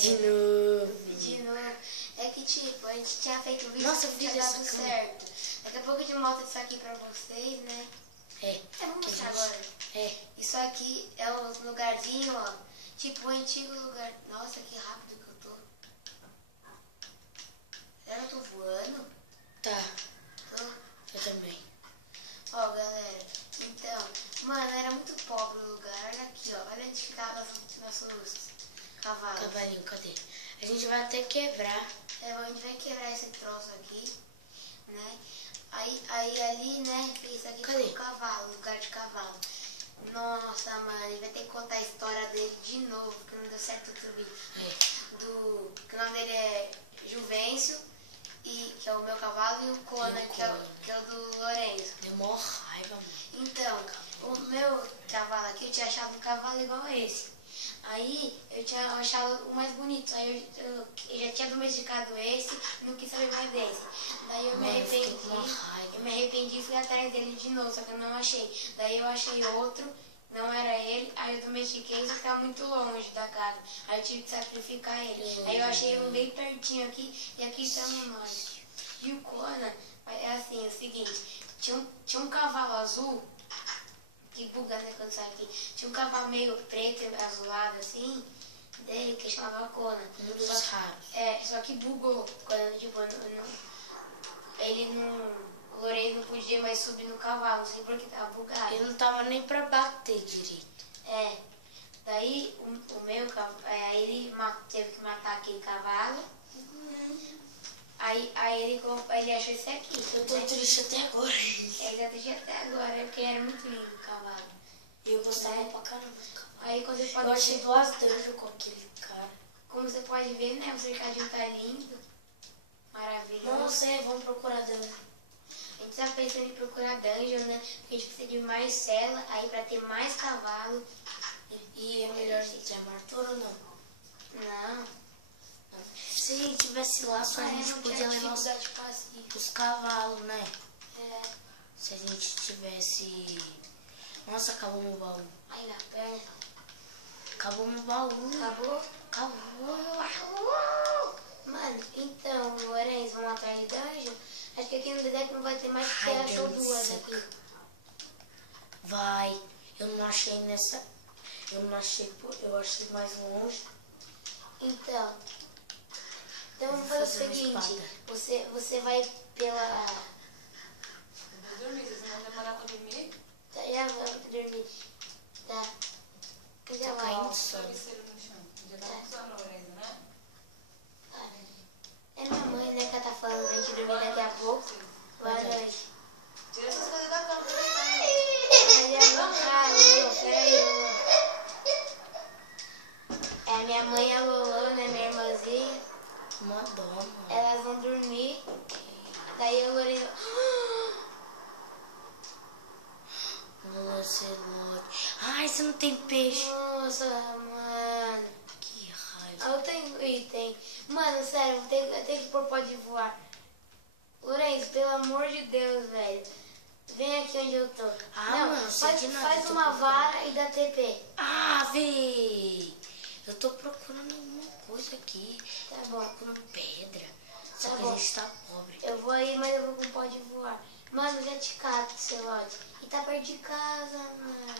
De novo. De novo. É que tipo, a gente tinha feito um vídeo. Nossa, que eu tinha fiz dado essa certo. Daqui a pouco a gente mostra isso aqui pra vocês, né? Vamos mostrar agora. Isso aqui é um lugarzinho, ó. Tipo um antigo lugar. Nossa, que rápido que eu tô. Será que eu tô voando? Tá. Tô. Eu também. Ó, galera. Então, mano, era muito pobre o lugar. Olha aqui, ó. Olha onde ficavam nossos cavalos. Cavalinho, cadê? A gente vai até quebrar. A gente vai quebrar esse troço aqui, né? Aí ali, né? Isso aqui foi o cavalo, lugar de cavalo. Nossa, mano, a gente vai ter que contar a história dele de novo, porque não deu certo outro vídeo. Que o nome dele é Juvencio, que é o meu cavalo, e o Conan, que é o do Lourenço. Deu mó raiva, mano. Então, o meu cavalo aqui, eu tinha achado um cavalo igual a esse. Aí eu tinha achado o mais bonito. Aí eu já tinha domesticado esse e não quis saber mais desse. Daí eu me arrependi. Eu me arrependi e fui atrás dele de novo, só que eu não achei. Daí eu achei outro, não era ele. Aí eu domestiquei, só que estava muito longe da casa. Aí eu tive que sacrificar ele. Aí eu achei um bem pertinho aqui e aqui estamos nós. E o Conan, é assim, é o seguinte, tinha um cavalo azul. Que buga, né, quando sai aqui. Tinha um cavalo meio preto e azulado, assim, dele, que chamava Conan. Um dos raros. Só que bugou. Quando, tipo, o Lourenço não podia mais subir no cavalo, assim, porque tava bugado. Ele não tava nem pra bater direito. Daí, o meu cavalo, aí ele teve que matar aquele cavalo. Aí ele achou esse aqui. Eu tô triste até agora. Ele tá triste até agora, porque era muito lindo o cavalo. E eu gostava pra caramba do cavalo. Aí quando você pode Eu achei 2 dungeons com aquele cara. Como você pode ver, né? O cercadinho tá lindo. Maravilhoso. Não sei, vamos procurar dungeon. A gente tá pensando em procurar dungeon, né? Porque a gente precisa de mais cela, aí pra ter mais cavalo. E é melhor a gente ter uma Arthur ou não? Não. Se a gente tivesse lá, só a gente podia levar os cavalos, né? Se a gente tivesse... Nossa, acabou meu baú. Aí na perna. Acabou meu baú. Acabou? Acabou. Mano, então, Lourenço, vamos atrás de dungeon? Acho que aqui no deserto não vai ter mais, porque você achou 2 aqui. Vai. Eu não achei nessa... Eu achei mais longe. Então vamos fazer o seguinte, você vai pela... Eu vou dormir, vocês vão demorar pra dormir? Tá, já vamos dormir. Tá. Eu já vai. Travesseiro no chão. Já tá com sono, Lourenço, né? É minha mãe, né, que ela tá falando pra gente dormir daqui a pouco. Boa noite. Tira essas coisas da cama, É minha mãe, a Lolo, né, minha irmãzinha. Uma dó, mano. Elas vão dormir. Daí eu olhei. Ocelote. Ai, você não tem peixe. Nossa, mano. Que raiva. Eu tenho item. Mano, sério, eu tenho que pôr pode voar. Lourenço, pelo amor de Deus, velho. Vem aqui onde eu tô. Não, mano, faz uma vara e dá TP. Véi. Eu tô procurando alguma coisa aqui. Tá tô bom. procurando pedra. Só Tá que bom. a gente tá pobre. Eu vou aí, mas eu vou com pode voar. Mano, já te cato, Celote. E tá perto de casa, mano.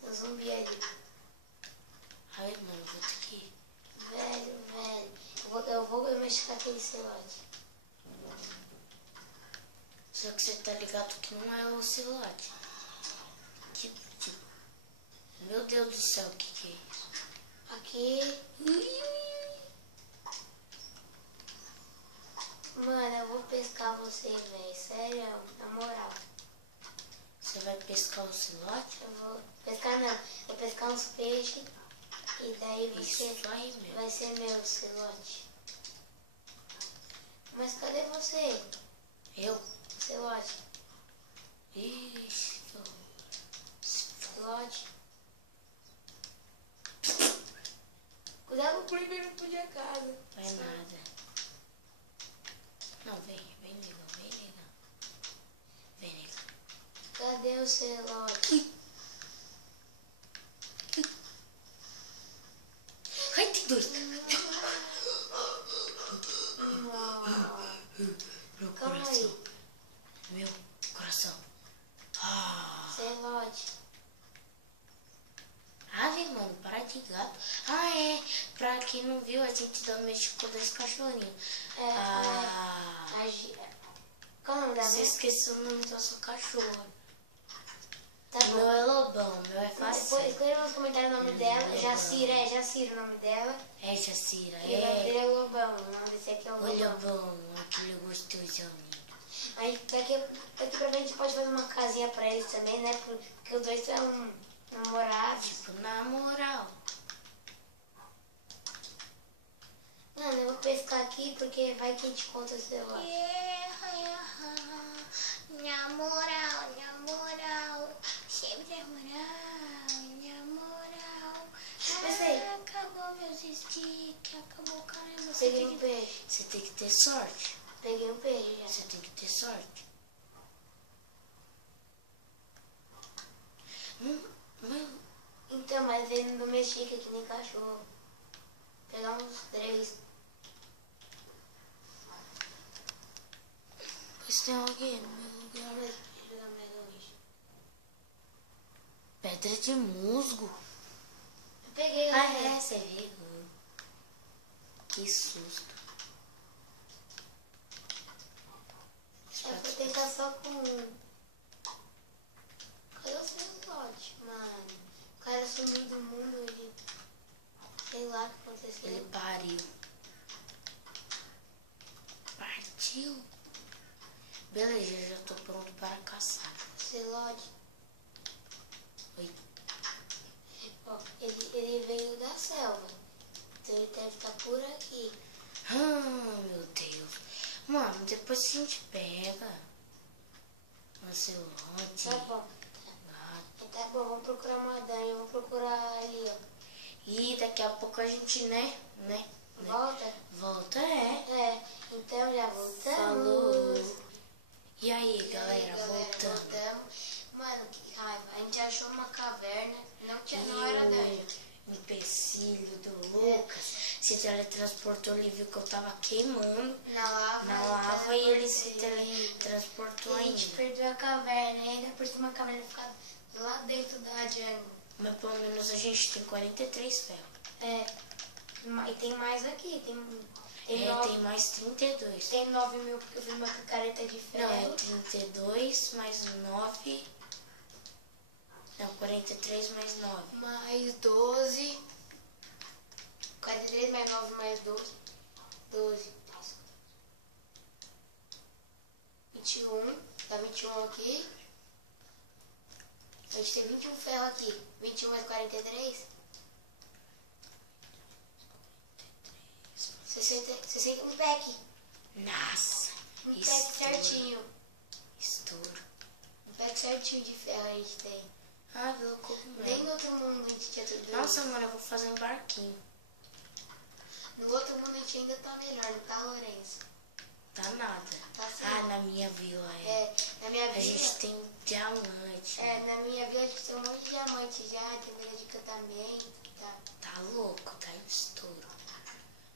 Tem um zumbi ali. Ai, mano, vou ter que ir. Velho. Eu vou mexer com aquele Celote. Só que você tá ligado que não é o Ocelote. Tipo. Meu Deus do céu, o que é isso? Aqui. Mano, eu vou pescar você, velho. Sério, na moral. Você vai pescar o Ocelote? Eu vou pescar não. Eu vou pescar uns peixes. E daí você vai ser meu Celote. Mas cadê você? Eu? Celote. Ixi, Celote. Cuidado com o primeiro por de casa. Vai nada. Não, vem, negão. Vem, negão. Cadê o Celote? Ai, tem 2 que gato. Ah, é. Pra quem não viu, a gente domesticou 2 cachorrinhos. Qual o nome da Você minha? esqueceu o nome da sua cachorra. Tá O bom. meu é Lobão, o meu é Depois Facinho. escreva nos comentários o nome dela. Jacira o nome dela. É Jacira, E o nome dele é. é Lobão. O nome desse aqui é o O Lobão. Lobão, aquele gostosão. Aí daqui pra frente a gente pode fazer uma casinha pra eles também, né? Porque os dois são namorados. Tipo, na moral. Mano, eu vou pescar aqui porque vai que a gente conta o celular. Minha moral, sempre é moral, minha moral. Pensei. Acabou meus stick, acabou, caramba. Peguei um peixe. Você tem que ter sorte. Peguei um peixe já. Você tem que ter sorte. Então, mas ele não domestica que nem cachorro. Pegar uns 3. Pois tem alguém no meu lugar. Deixa eu jogar mais longe. Pedra de musgo. Eu peguei, Ah, né? é, você viu? Que susto. É pra tentar só com um. Cadê o celulote, mano? O cara sumiu do mundo, ele... Sei lá o que aconteceu. Ele pariu. Partiu. Beleza, já tô pronto para caçar. Celote. Oi. Ó, ele veio da selva. Então ele deve estar por aqui. Ah, meu Deus. Mano, depois a gente pega. Lancelote. Tá bom. Gato. Tá bom, vamos procurar uma danha. Vamos procurar ali, ó. E daqui a pouco a gente, né? Volta? Volta, é. É, então já voltamos. Falou. E aí, E galera, aí, voltando. voltamos. Mano, que raiva. A gente achou uma caverna. Não E era o dungeon. empecilho do Lucas se teletransportou, ele viu que eu tava queimando Na lava. e ele se teletransportou A gente ainda. perdeu a caverna. E ainda por cima a caverna fica lá dentro da jungle. Mas pelo menos a gente tem 43 ferros. É. E tem mais aqui. Tem mais 32. Tem 9 mil porque eu fiz uma picareta de ferro. Não, é 32 mais 9. Não, 43 mais 9. Mais 12. 43 mais 9 mais 12. 12. 21. Dá 21 aqui. A gente tem 21 ferro aqui. 21 mais 43. 60, um pack. Nossa, Um pack estouro. certinho. Estouro. Um pack certinho de ferro a gente tem. Ah, meu cogumelo. Nem no outro mundo a gente tinha tudo Nossa, isso. mano, eu vou fazer um barquinho. No outro mundo a gente ainda tá melhor, não tá, Lourenço? Tá nada. Tá sim. Ah, na minha vila é. É, na minha A vila. gente tem diamante. Na minha vila a gente tem um monte de diamante já, tem coisa de encantamento, tá? Tá louco, tá em estouro.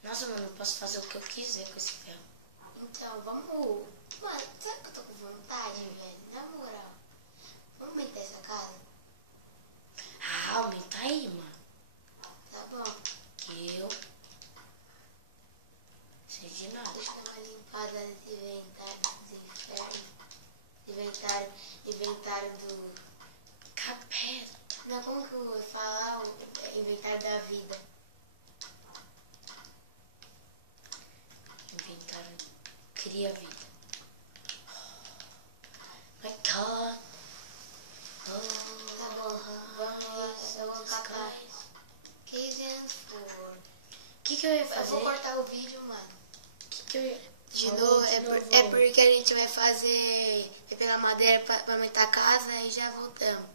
Nossa, mano, eu posso fazer o que eu quiser com esse ferro. Então, vamos. Mano, sabe que eu tô com vontade, velho? Na moral. Vamos meter essa casa? Ah, aumenta aí, mano. Tá bom. Que eu. Sei de nada. Deixa eu dar uma limpada nesse inventário dos infernos. Inventário do. Capeta. Não, como que eu vou falar? O inventário da vida. Inventário. Cria vida. My God. Tá bom. Vamos. Eu vou catar. Que eu ia Eu fazer? vou cortar o vídeo, mano. Que eu ia... De Falou novo, de é porque a gente vai fazer. Vai pegar madeira pra aumentar a casa e já voltamos.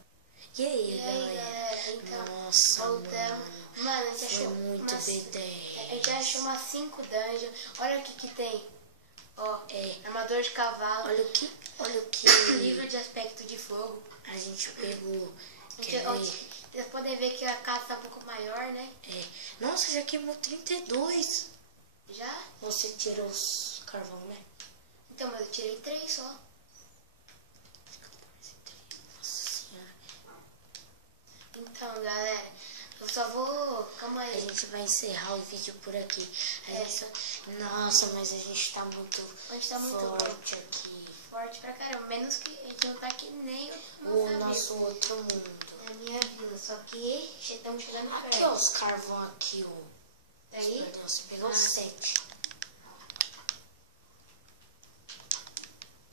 E aí, E aí, galera? galera, então, Nossa, voltamos. Mano, a gente Foi achou muito umas, B10. a gente achou umas 5 dungeons. Olha o que tem. Ó, É. armador de cavalo, Olha o que livro de aspecto de fogo. a gente pegou. Gente, Quer ó, ver? vocês podem ver que a casa tá um pouco maior, né? É. Nossa, já queimou 32. Já? Você tirou os carvão, né? Então, mas eu tirei 3 só. Nossa senhora. Então, galera, Eu só vou... Calma A aí. gente vai encerrar o vídeo por aqui. Nossa, mas a gente tá muito Hoje tá muito forte aqui. forte pra caramba. Menos que a gente não tá que nem O nosso outro mundo. na minha vila. Só que estamos chegando Aqui, perto. ó, os carvão aqui, ó. Tá aí? Perdão, você pegou 7.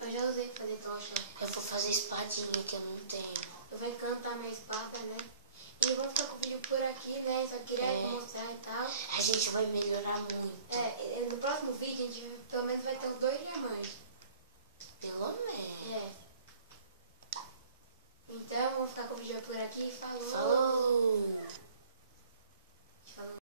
Eu já usei pra fazer tocha. Eu vou fazer espadinha que eu não tenho. Eu vou encantar minha espada, né? E vamos ficar com o vídeo por aqui, né? Só queria mostrar e tal. A gente vai melhorar muito. No próximo vídeo a gente pelo menos vai ter os 2 diamantes. Pelo menos. Então, vamos ficar com o vídeo por aqui. Falou! Falou!